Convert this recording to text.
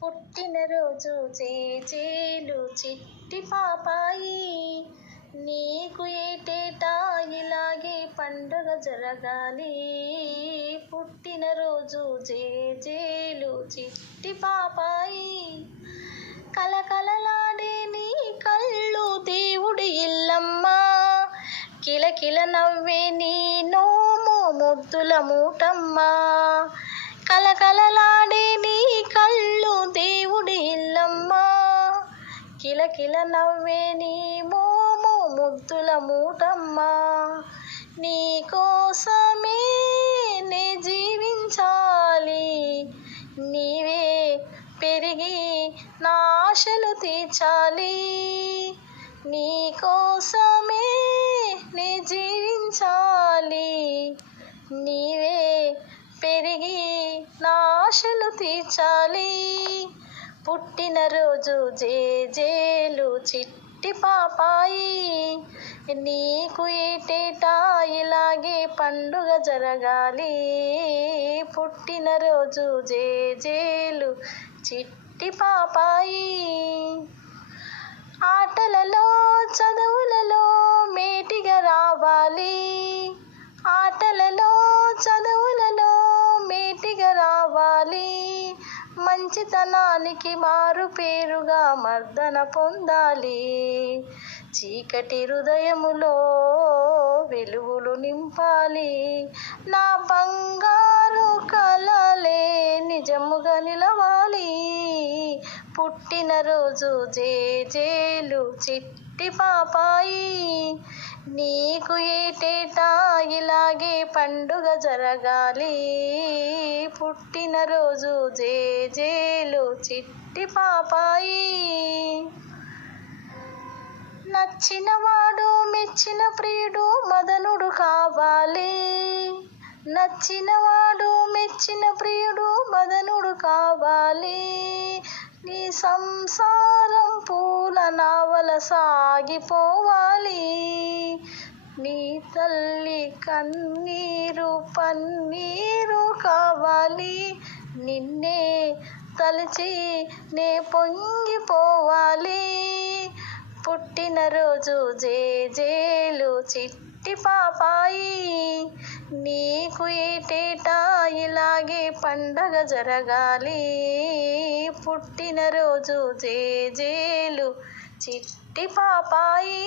పుట్టినరోజు జేజేలు చిట్టి పాపాయి, నీకు ఏటేటా ఇలాగే పండుగ జరగాలి. పుట్టినరోజు జేజేలు చిట్టి పాపాయి, కలకలలాడే నీ కళ్ళు దేవుడి ఇల్లమ్మా, కిలకిల నవ్వే నీ నోము ముద్దుల మూటమ్మా. కలకలలాడే నీ కళ్ళు దేవుడి ఇల్లమ్మా, కిలకిల నవ్వే నీ మోము ముద్దుల మూటమ్మా. నీ కోసమే నే జీవించాలి, నీవే పెరిగి నా ఆశలు తీర్చాలి. నీ కోసమే నే జీవించాలి, నీవే పెరిగి నా ఆశలు తీర్చాలి. పుట్టినరోజు జేజేలు చిట్టి పాపాయి, నీకు ఏటేటా ఇలాగే పండుగ జరగాలి. పుట్టినరోజు జేజేలు చిట్టి పాపాయి, ఆటలలో చదువులలో మేటిగా రావాలి, ఆటలలో చదువులలో మేటిగా రావాలి. మంచితనానికి మారు పేరుగా మర్దన పొందాలి, చీకటి హృదయములో వెలుగులు నింపాలి. నా బంగారు కలలే నిజముగా నిలవాలి. పుట్టినరోజు జేజేలు చిట్టి పాపాయి, నీకు ఏటేటా ఇలాగే పండుగ జరగాలి. పుట్టినరోజు జేజేలు చిట్టి పాపాయి, నచ్చినవాడు మెచ్చిన ప్రియుడు మదనుడు కావాలి, నచ్చినవాడు మెచ్చిన ప్రియుడు మదనుడు కావాలి. నీ సంసారం పూల నావల సాగిపోవాలి, నీ తల్లి కన్నీరు పన్నీరు కావాలి. నిన్నే తలచి నే పొంగిపోవాలి. పుట్టినరోజు జేజేలు చిట్టి పాపాయి, నీకు ఏటేటా ఇలాగే పండగ జరగాలి. పుట్టినరోజు జేజేలు చిట్టి పాపాయి.